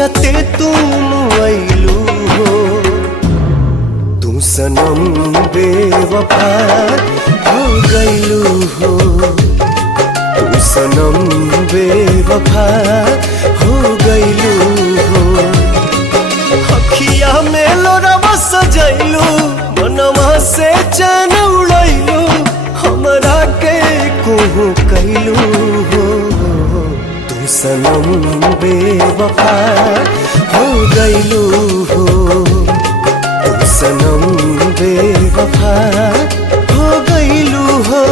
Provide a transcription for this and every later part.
जियते तुम आइलू हो। तू सनम बेवफा हो गइलू हो। तू सनम बेवफा हो गइलू हो। अखिया में लोरवा सजैलू, मनवा से चैन उड़ैलू, हमरा के कोहू कैलू हो। तू सनम बेवफा हो गइलू हो। तू सनम बेवफा हो गइलू हो।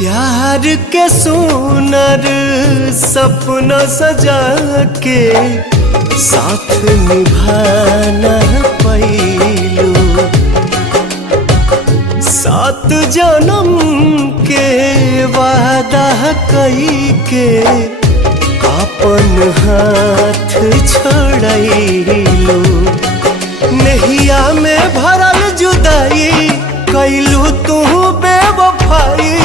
प्यार के सुनर सपना सजा के साथ निभाना पैलू। 7 जन्म के वादा कई के अपन हाथ छोड़लू। नहिया में भरल जुदाई कैलू तू बेवफाई।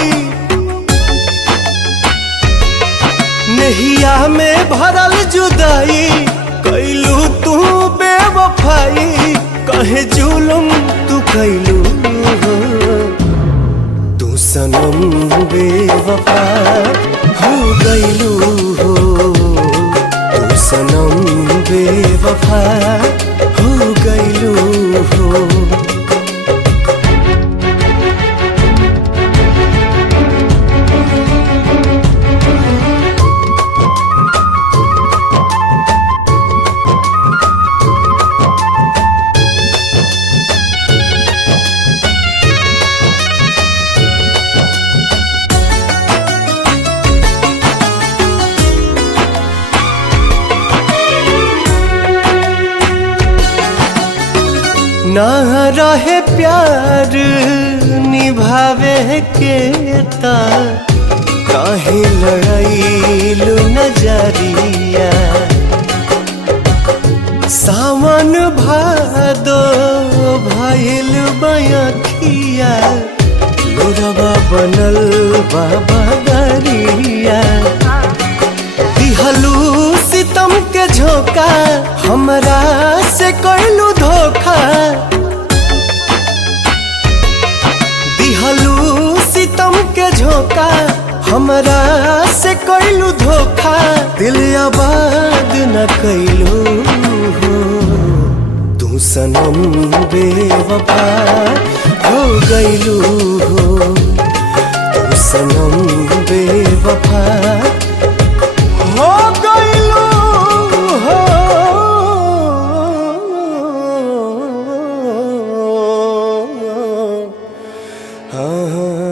नहिया में भरल जुदाई कैलू तू बेवफाई। कहे जुलुम तू कैलू हो। तू सनम बेवफा हो गइलू हो। तू सनम बेवफा हो गइलू हो। ना रहे प्यार निभावे के ता काहे लड़ाइलू नजरिया। सावन भादो भइल बयखिया, लोरवा बनल बाबा गरिया। दिहलू सितम के झोंका, हमरा से कैलू धोखा। दिहलू सितम के झोंका, हमरा से कैलू धोखा। दिल आबाद न कैलू हो। तू सनम बेवफा हो गइलू हो। तू सनम बेवफा हो गइलू हो। हाँ।